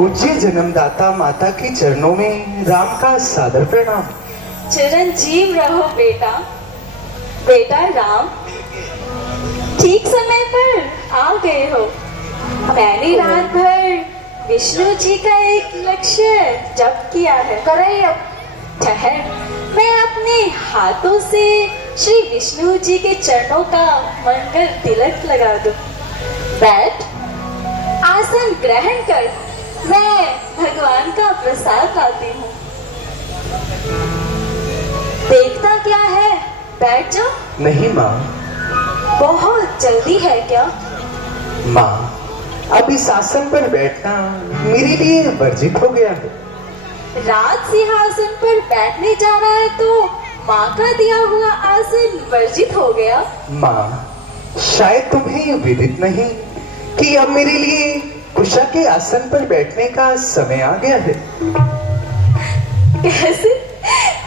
पूज्य जन्मदाता माता के चरणों में राम का सादर प्रणाम। चिरंजीव रहो बेटा। बेटा राम, ठीक समय पर आ गए हो। मैंने रात भर विष्णु जी का एक लक्ष्य जप किया है। ठहर, मैं अपने हाथों से श्री विष्णु जी के चरणों का मंगल तिलक लगा दूं। बैठ, आसन ग्रहण कर, मैं भगवान का प्रसाद लाती हूँ। देखता क्या है, बैठ जाओ। नहीं माँ। बहुत जल्दी है क्या? माँ, अब इस आसन पर बैठना मेरे लिए वर्जित हो गया है। राज सिंहासन पर बैठने जा रहा है तो माँ का दिया हुआ आसन वर्जित हो गया। माँ, शायद तुम्हें विदित नहीं कि अब मेरे लिए कुशा के आसन पर बैठने का समय आ गया है। कैसे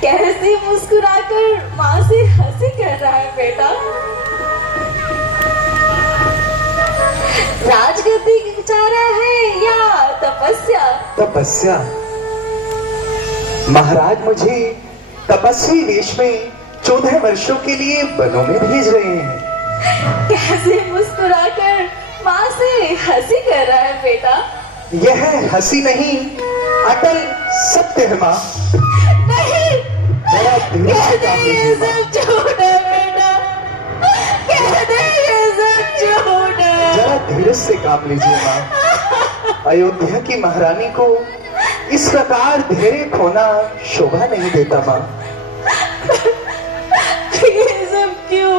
कैसे मुस्कुराकर माँ से हंसी कर रहा है बेटा। राजगद्दी चाह रहा है या तपस्या? तपस्या। महाराज मुझे तपस्वी वेश में 14 वर्षों के लिए वनों में भेज रहे हैं। कैसे मुस्कुराकर माँ से हंसी कर रहा है बेटा। यह हंसी नहीं, अटल सत्य है माँ। नहीं, जरा धीरे से काम लीजिए माँ। सब झूठ है बेटा। कहते ये सब झूठ है। जरा धीरे से काम लीजिए माँ। अयोध्या की महारानी को इस प्रकार धैर्य खोना शोभा नहीं देता माँ। ये सब क्यों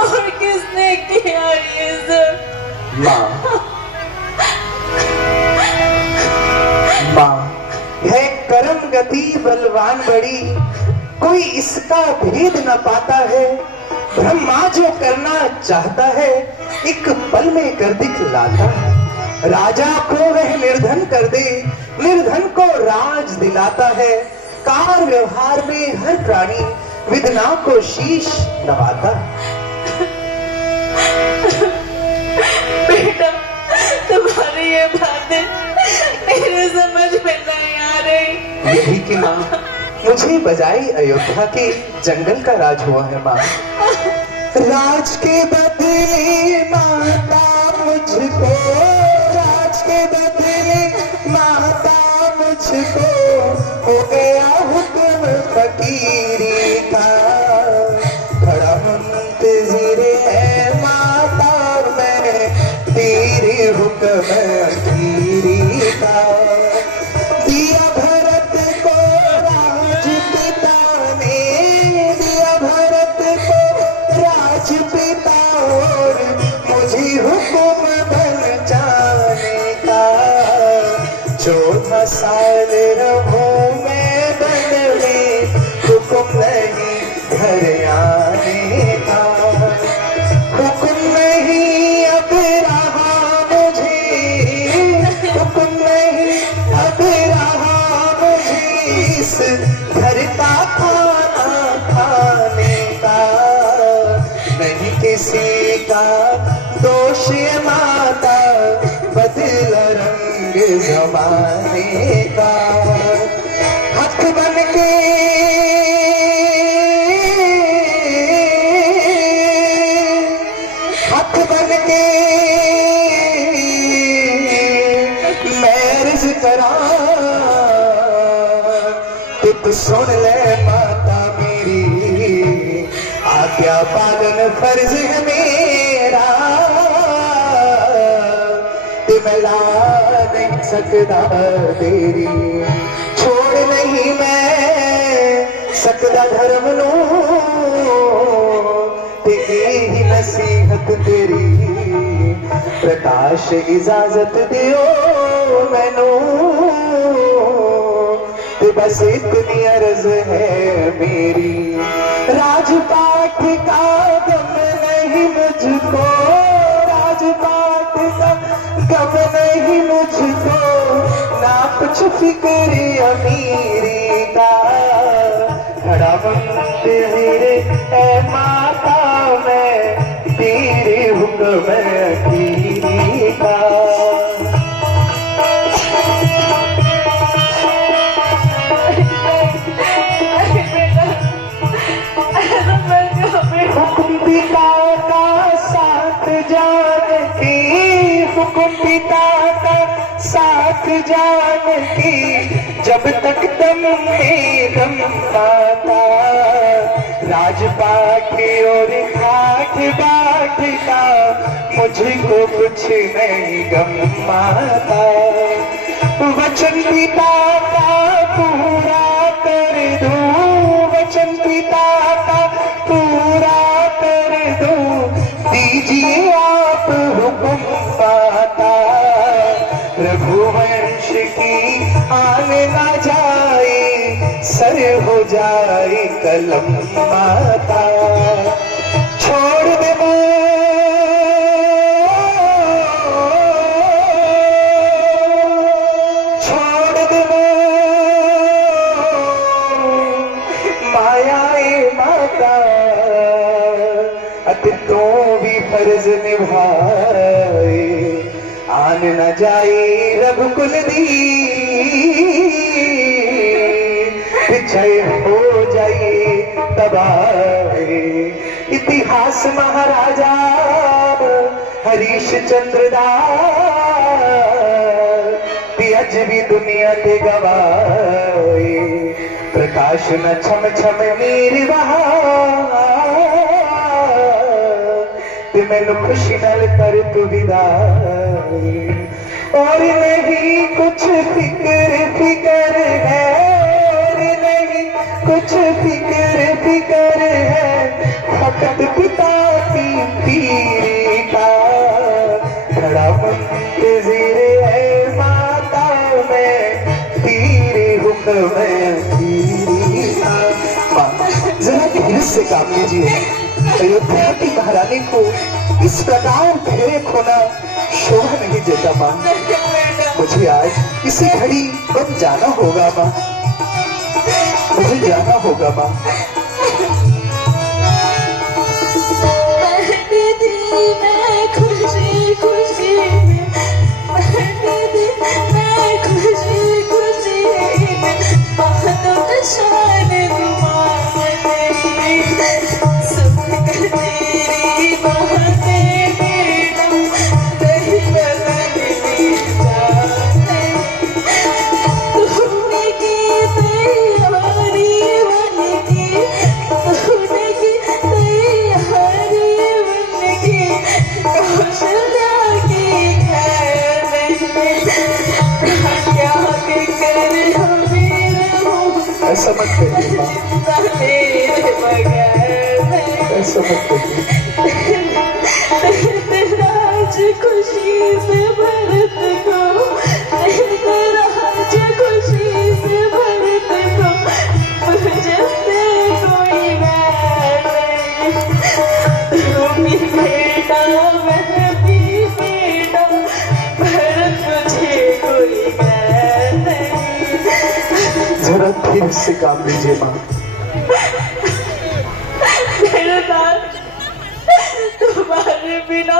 और किसने किया ये सब? माँ, यह कर्म गति बलवान बड़ी, कोई इसका भेद न पाता है। ब्रह्मा जो करना चाहता है एक पल में कर दिखलाता है। राजा को वह निर्धन कर दे, निर्धन को राज दिलाता है। कार व्यवहार में हर प्राणी विधना को शीश नवाता है। बेटा, तुम्हारी ये बातें मेरे समझ में नहीं आ रही। यही कि माँ, मुझे बजाई अयोध्या के जंगल का राज हुआ है माँ। राज के बदले माता मुझको, राज के बदले माता मुझको, हो गया हुक्म फकीरी का। बड़ा मुंतज़िर है माता मैं तेरे हुक्म फकीरी का। दिया भरत को राजपिता ने, दिया भरत को राजपिता, और मुझे हुक्म बन जाने का। 14 साल रहूं मैं वन में, हुक्म नहीं घर आने का। हुक्म नहीं अब रहा मुझे, हुक्म नहीं अब रहा मुझे इस घर का खाना खाने का। नहीं किसी का दोष माता, बदल रंग जमाने का। हक बन के मैरिज करा, तू सुन ले माता मेरी, आज्ञा पालन फर्ज है मेरा। ते मैं ला नहीं सकता तेरी, छोड़ नहीं मैं सकदा धर्म नू ते ही नसीहत तेरी प्रकाश इजाजत दियो मैनू ते बस इतनी अर्ज है मेरी राजपाट का गम नहीं मुझको राजपाट का गम नहीं मुझको ना कुछ फिक्र अमीरी का खड़ा मंदिर है माता मैं तेरे हुक्म अखीरी का हुक्म पिता का साथ जानकी हुक्म पिता का साथ जानकी जब तक दम में दम पाता राजपाट और ठाठ बाट का मुझको कुछ नहीं गम आता वचन पिता का पूरा कर दूं वचन पिता का पूरा कर दूं दीजिए आप हुक्म पाता रघुवंश की आने ना जाए सर हो जाए कलम माता छोड़ दे छोड़ दे मायाए माता अति तो भी फर्ज निभाए आन न जाए रघुकुल दी जय हो जाए तबाह इतिहास महाराजा हरीश चंद्र अज भी दुनिया के गवाए प्रकाश न छम छम मीर बहा ते मैनू खुशी नल कर तू विदाई और नहीं कुछ फिक्र है और नहीं कुछ फिक्र है फकत पिता की पीरी का खड़ा मंतज़िर है माता में तेरे हुक्म में पीरी का जरा धीरे से काम लीजिए अयोध्या की महारानी को इस प्रकार घेरे खोना शोभा नहीं देता माँ मुझे आज इसी घड़ी बन जाना होगा माँ मुझे जाना होगा माँ मैं खुशी खुशी मैं खुशी खुशी बातों का शान सब तेरी बातें बेटा नहीं बदलनी जाते तूने की तैयारी बन की तूने की तैयारी बन की कौशल्या की खैर क्या फिक्र हमें ऐसा मत कहिए माँ ऐसा मत कहिए राज खुशी से भरत को राज खुशी से भरत को मुझे से कोई बैर नहीं बेटा मैं भी बेटा भरत मुझे कोई बैर नहीं जरा फिर से काम लीजिए माँ मेरे साथ तुम्हारे बिना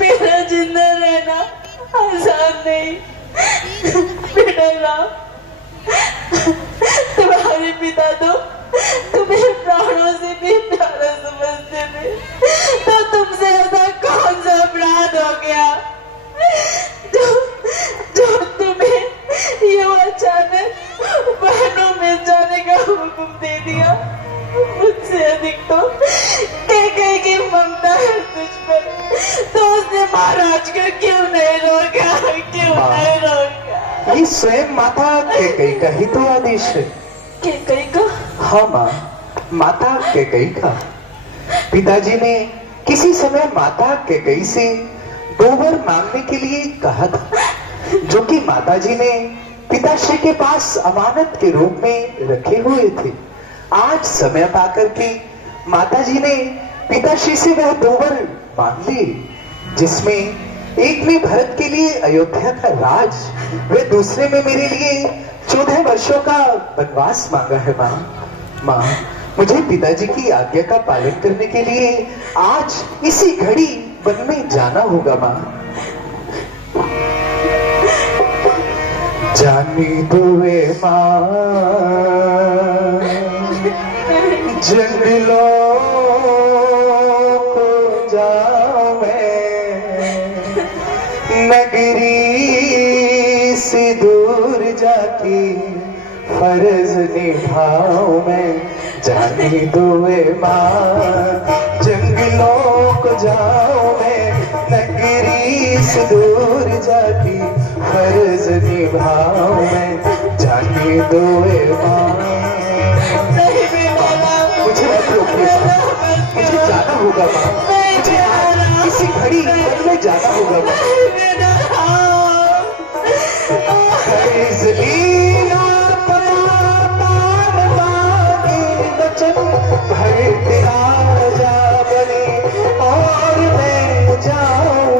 मेरा जिंदा रहना आसान नहीं बेटा राम तुम्हारे पिता तो तुम्हें प्राणों से भी प्यारा समझते थे तो तुमसे ऐसा कौन सा अपराध हो गया जो तुम्हें ये अचानक बहनों में जाने का हुक्म दे दिया मुझसे अधिक तो कई की ममता है तुझ पर तो उसने महाराज को क्यों नहीं रोका ये स्वयं माता कई का ही तो आदेश है कई का हाँ माँ, माता कैकेयी का। पिताजी ने किसी समय माता कैकेयी से 2 वर मांगने के लिए कहा था, जो कि माताजी ने पिताश्री के पास अमानत के रूप में रखे हुए थे। आज समय पाकर के माताजी ने पिताश्री से वह 2 वर मांग लिए, जिसमें एक में भरत के लिए अयोध्या का राज, वे दूसरे में मेरे लिए 14 वर्षों का वनवास मांगा है माँ। मुझे पिताजी की आज्ञा का पालन करने के लिए आज इसी घड़ी वन में जाना होगा माँ। जानी दुए माँ जंगलों को जाऊं मैं, नगरी से दूर जाके फर्ज निभाऊं मैं। जानी दुए माँ जंगलों को जाऊं मैं, नगरी से दूर जाके फर्ज निभाऊं मैं। जानी दुए माँ, मुझे मत रोकिए माँ, मुझे जाना होगा माँ, मुझे इसी घड़ी वन में जाना होगा माँ। भर तेरा जा बने और मैं जाऊं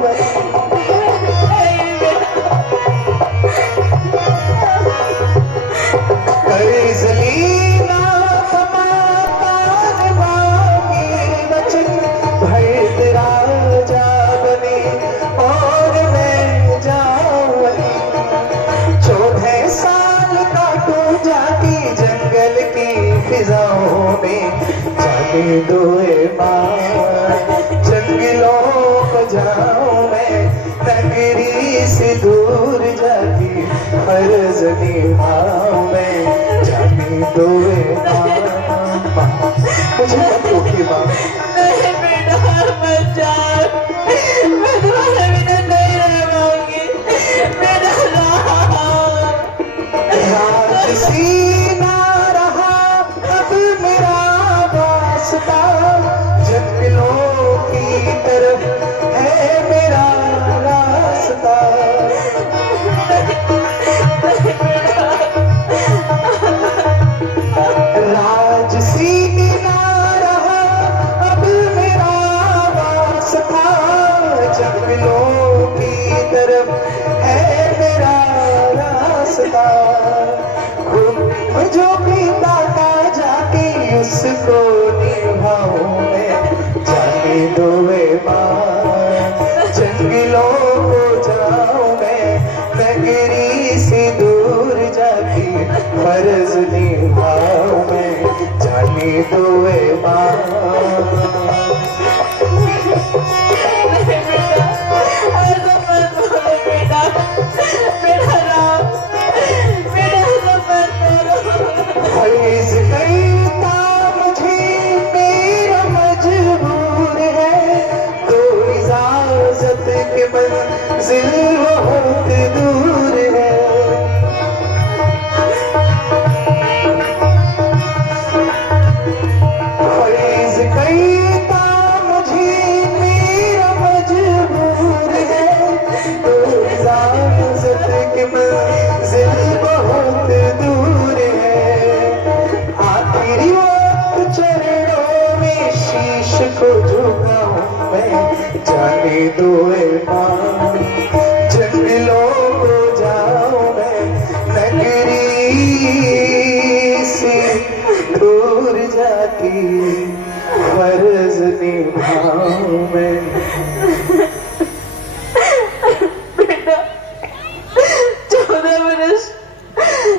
वचन, भर तेरा जा बने और मैं जाऊं। 14 साल काटूं जाके जंगल की फिजाओं में, जाने दुए माँ जंगलों को जाऊं मैं, नगरी से दूर जाके फर्ज निभाऊं मैं। जाने दुए माँ, मुझे मत रोकिए माँ। नहीं बेटा मत जा, मैं तुम्हारे बिना नहीं रह पाऊंगी बेटा। राजसी ना रहा अब मेरा वास्ता, जंगलों की तरफ है मेरा रास्ता। राजसी ना रहा अब मेरा वास्ता, जंगलों की तरफ है मेरा रास्ता। जो भी दाता जाके उसको निभाऊं मैं। जाने दुए माँ जंगलों को जाऊं मैं, नगरी से दूर जाके फर्ज निभाऊं मैं। जाने दुए माँ, फर्ज करता मुझे मेरा मजबूर है, तो इजाजत के मंजिल बहुत दूर है। फर्ज करता मुझे मेरा मजबूर है, तो इजाजत के मंजिल बहुत दूर है। आखिरी वक्त चरणों में शीश को झुकाऊं मैं। जाने दुए माँ जंगलों को जाऊं मैं, नगरी से दूर जाके फर्ज निभाऊं मैं। बेटा 14 वर्ष,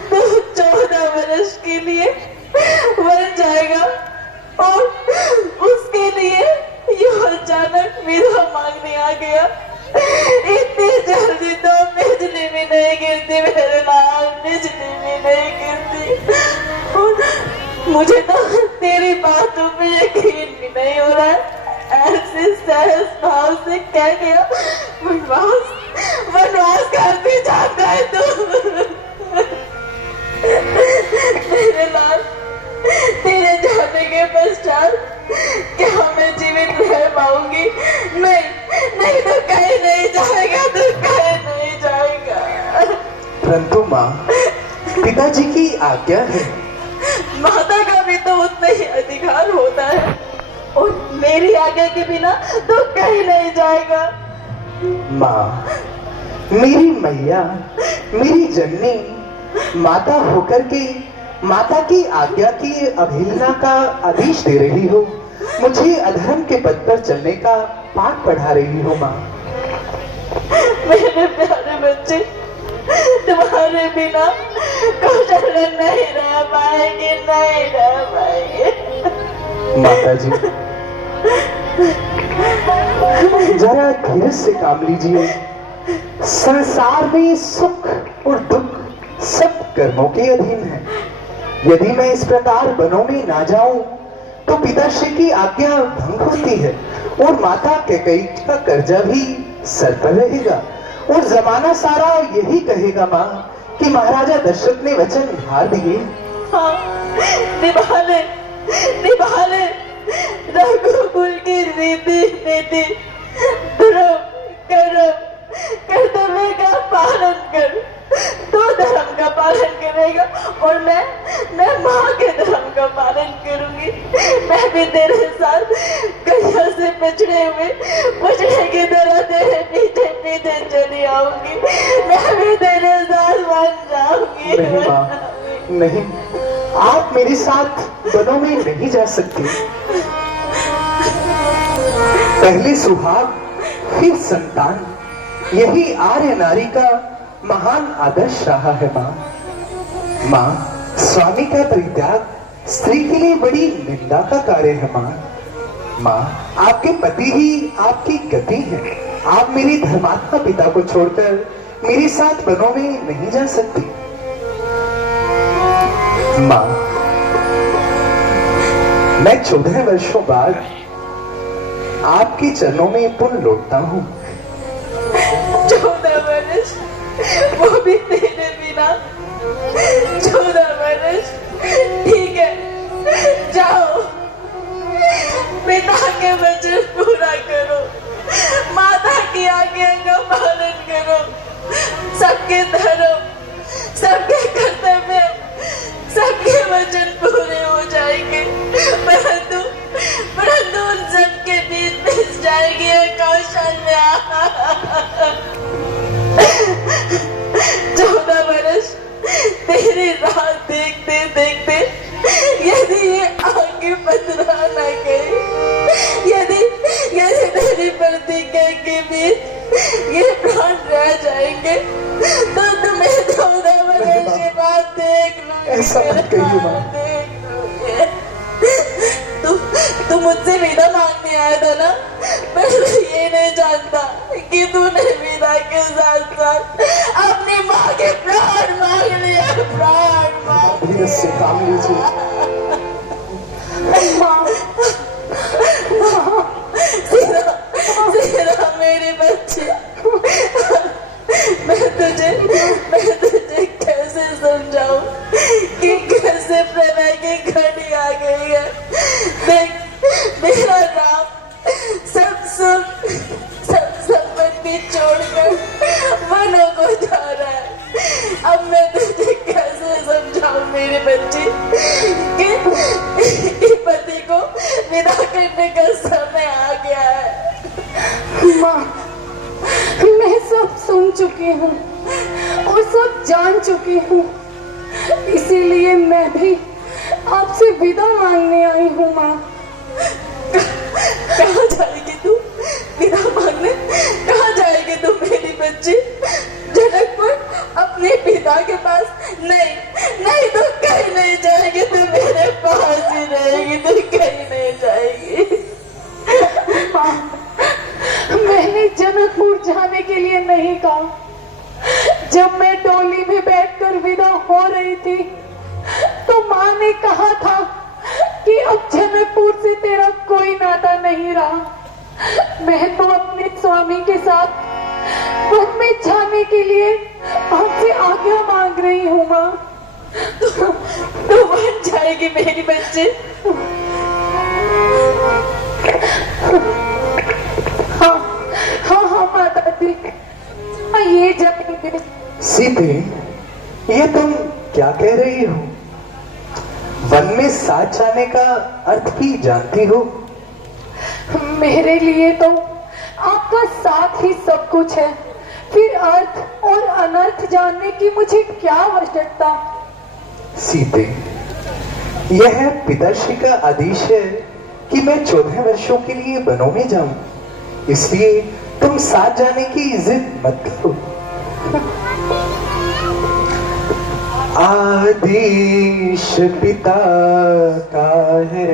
तो 14 वर्ष के लिए मर जाएगा और उसके लिए ये अचानक मेरा मांगने आ गया। इतनी जल्दी तो बिजली में नहीं गिरती मेरे लाल, बिजली में नहीं गिरती। और मुझे तो तेरी बातों पे यकीन भी नहीं हो रहा है। ऐसे सहज भाव से कह गया वनवास करते जाता है तू। मेरे लाल परंतु माँ, पिताजी की आज्ञा है। माता का भी तो उतना ही अधिकार होता है, और मेरी आज्ञा के बिना तो कहीं नहीं जाएगा। माँ, मेरी मैया, मेरी जननी, माता होकर के माता की आज्ञा की अवहेलना का आदेश दे रही हो, मुझे अधर्म के पद पर चलने का पाठ पढ़ा रही हो। माँ, मेरे प्यारे बच्चे, तुम्हारे बिना कौशल नहीं रह पाएंगे, नहीं रह पाएंगे। माता जी, जरा धीरज से काम लीजिए। संसार में सुख और दुख सब कर्मों के अधीन है। यदि मैं इस प्रकार वनों में ना जाऊं तो पिताश्री की आज्ञा भंग होती है, और माता कैकेयी का कर्जा भी सर पर रहेगा, और जमाना सारा यही कहेगा माँ कि महाराजा दशरथ ने वचन निभार दिए। हाँ, निभा ले रघुकुल की रीति नीति, धर्म कर्तव्य का पालन कर। तो धर्म का पालन करेगा, और मैं माँ के धर्म का पालन करूंगी। मैं भी तेरे साथ कहिया से बछड़े की तरह तेरे पीछे पीछे चली आऊंगी। मैं भी तेरे साथ बन जाऊंगी। नहीं माँ, नहीं, आप मेरे साथ वनों में नहीं जा सकती। पहले सुहाग, फिर संतान, यही आर्य नारी का महान आदर्श रहा है। माँ, स्वामी का परित्याग स्त्री के लिए बड़ी निंदा का कार्य है। माँ, आपके पति ही आपकी गति है। आप मेरे धर्मात्मा पिता को छोड़कर मेरे साथ वनों में नहीं जा सकती। माँ, मैं 14 वर्षों बाद आपके चरणों में पुनः लौटता हूँ। 14 वर्ष, वो भी तेरे बिना। 14 वर्ष, ठीक है, जाओ, पिता के वचन पूरा करो, माता की आज्ञा का पालन करो। सबके धर्म, सबके कर्तव्य, सबके वचन पूरे हो जाएंगे, परंतु उन सबके बीच में जाएगी कौशल्या। 14 वर्ष तेरी राह देखते देखते यदि ये आगे पतरा न गई, यदि तेरी प्रतिज्ञा के बीच ये प्राण रह जाएंगे, तो तुम्हें 14 वर्ष के बाद देख लूंगी। ऐसा मत कहिए माँ। तू मुझसे विदा मांगने आया था ना, मैं ये नहीं जानता कि तूने विदा के साथ साथ अपनी माँ के प्राण मांग लिया। प्राण मांग धीरज से काम लीजिए। सीधा मेरी बच्ची, मैं तुझे कैसे समझाऊं कि कैसे प्रलय की घड़ी आ गई है। देख, मेरा राम सब संपत्ति छोड़कर वनों को जा रहा है। अब मैं तुझे कैसे समझाऊं मेरी बच्ची कि पति को विदा करने का समय आ गया है। माँ, मैं सब सुन चुकी हूँ और सब जान चुकी हूँ, इसीलिए मैं भी आपसे विदा मांगने आई हूँ। माँ, कहाँ जाएगी तू विदा मांगने? कहाँ जाएगी तू मेरी बच्ची? जनकपुर, अपने पिता के पास? नहीं तो कहीं नहीं जाएगी, तू मेरे पास ही रहेगी, तू कहीं नहीं जाएगी। माँ, मैंने जनकपुर जाने के लिए नहीं कहा। जब मैं डोली में बैठकर विदा हो रही थी तो माँ ने कहा था कि अब जनकपुर से तेरा कोई नाता नहीं रहा। मैं तो अपने स्वामी के साथ वन में जाने के लिए आपसे आज्ञा मांग रही हूँ। माँ, तू वन जाएगी मेरी बच्ची? हाँ माता जी, ये जाएंगे। सीते, ये तुम क्या कह रही हो? वन में साथ जाने का अर्थ भी जानती हो? मेरे लिए तो आपका साथ ही सब कुछ है, फिर अर्थ और अनर्थ जानने की मुझे क्या आवश्यकता? सीते, यह पिताश्री का आदेश है कि मैं 14 वर्षों के लिए वनों में जाऊं, इसलिए तुम साथ जाने की जिद मत करो। आदेश पिता का है।